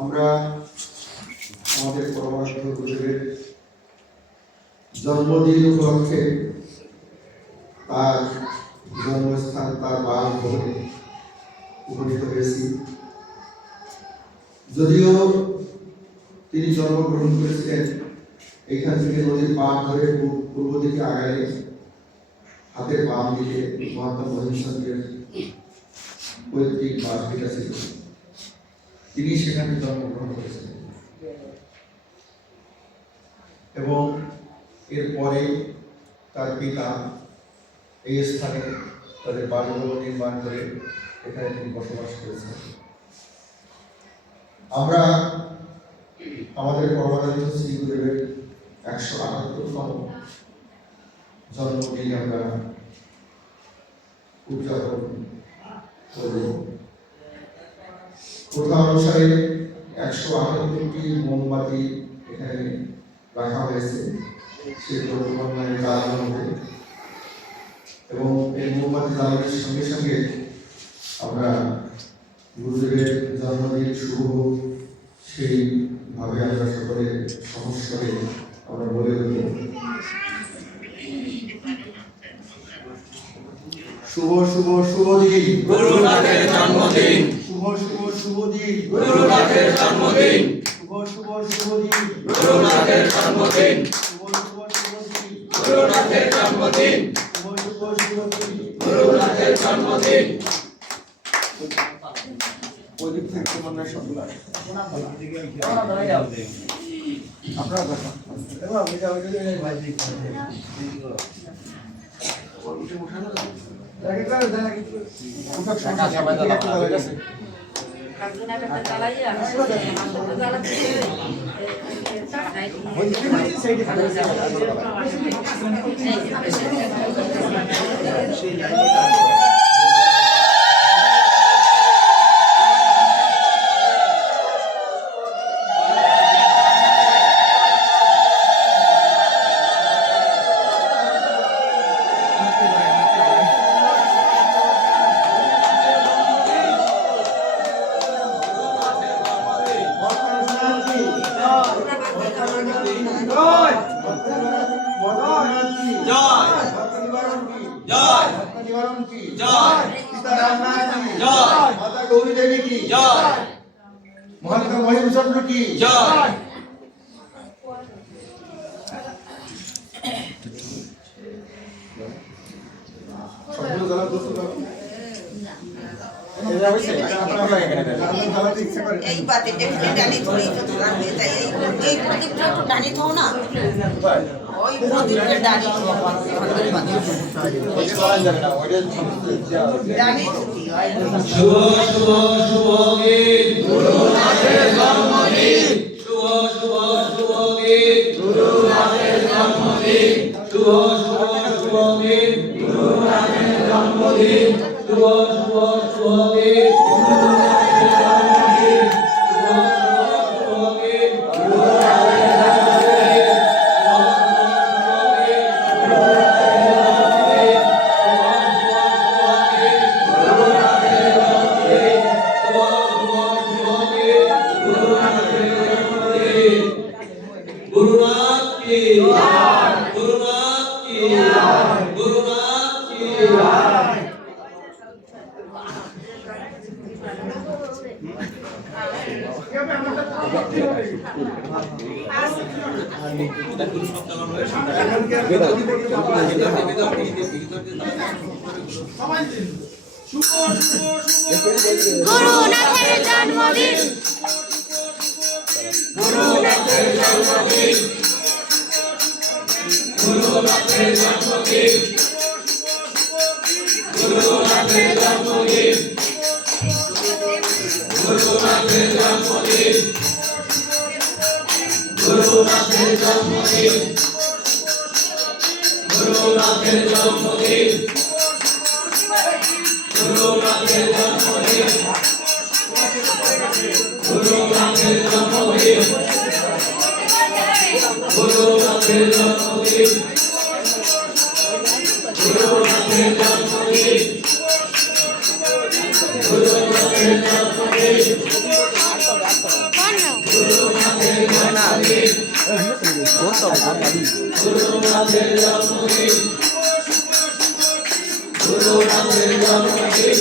আমরা আমাদের পরমার্থ গুরুদেবের জন্মদিন উপলক্ষে তার জন্মস্থান তার বাসভবনে উপনীত হয়েছি। যদিও তিনি জন্মগ্রহণ করেছিলেন এখান থেকে নদীর পাড় ধরে পূর্ব দিকে আগালে হাতের বাম দিকে মহাত্মা মহিমচন্দ্রের পৈতৃক বাসভিটা ছিল, তিনি সেখানে জন্মগ্রহণ করেছিলেন এবং এরপরে তার পিতা এই স্থানে তাদের বাসভবন নির্মাণ করে এখানে তিনি বসবাস করেছেন। আমরা আমাদের পরমানন্দ শ্রী গুরুদেবের 178তম জন্মদিন আমরা উদযাপন করব। প্রথা অনুসারে 178টি মোমবাতি এখানে রাখা হয়েছে, সেগুলো ক্রমান্বয়ে জ্বালানো হবে এবং এই মোমবাতি জ্বালানোর সঙ্গে সঙ্গে আমরা গুরুদেবের জন্মদিন শুভ সেইভাবে আমরা সকলে সমস্যারে আমরা বলে দেব। শুভ শুভ শুভ দিন গুরুনাথের জন্মদিন, শুভ শুভ শুভ দিন গুরুনাথের জন্মদিন, শুভ শুভ শুভ দিন গুরুনাথের জন্মদিন, শুভ শুভ শুভ দিন গুরুনাথের জন্মদিন, শুভ শুভ শুভ দিন গুরুনাথের জন্মদিন। প্রদীপ থেকে মনে সবগুলা আপনারা দেখা এবং আমি যাও ভাই দিই উঠে উঠানো দেখে করে দেখে ওটা টাকা সবাই দাও ঠিক আছে কাজনা টাকা চালাইয়া আমরা চালাতে ওই দিকে সাইডে খালি সেই মহাত্মা মহিমচন্দ্র কি জয়। সবগুলো জ্বালা প্রস্তুত হবে এই বাতে দেখতে ডানি থোড়ি তো ধরা হয়ে যায় এই প্রদীপটা তো ডানি থো না ওই প্রদীপের ডানি থো ডানি থুকি শুভ শুভ শুভ দিন গুরুনাথের জন্মদিন, শুভ শুভ শুভ দিন গুরুনাথের জন্মদিন, শুভ শুভ শুভ দিন গুরুনাথের জন্মদিন, শুভ শুভ শুভ দিন গুরুনাথের জন্মদিন, শুভ শুভ শুভ দিন গুরুনাথের জন্মদিন, गुरुनाथ की गुरुनाथ की गुरुनाथ की গুরুনাথের জন্মদিন, গুরুনাথের জন্মদিন, গুরুনাথের জন্মদিন, গুরুনাথের জন্মদিন, গুরুনাথের জন্মদিন, গুরুনাথের জন্মদিন, গুরুনাথের জন্মদিন, গুরুনাথের জন্মদিন, গুরুনাথের জন্মদিন, গুরুনাথের গুরুনাথের জন্মদিন গুরুনাথের জন্মদিন গুরুনাথের জন্মদিন কোন নাও গুরুনাথের জন্মদিন গুরুনাথের জন্মদিন গুরুনাথের জন্মদিন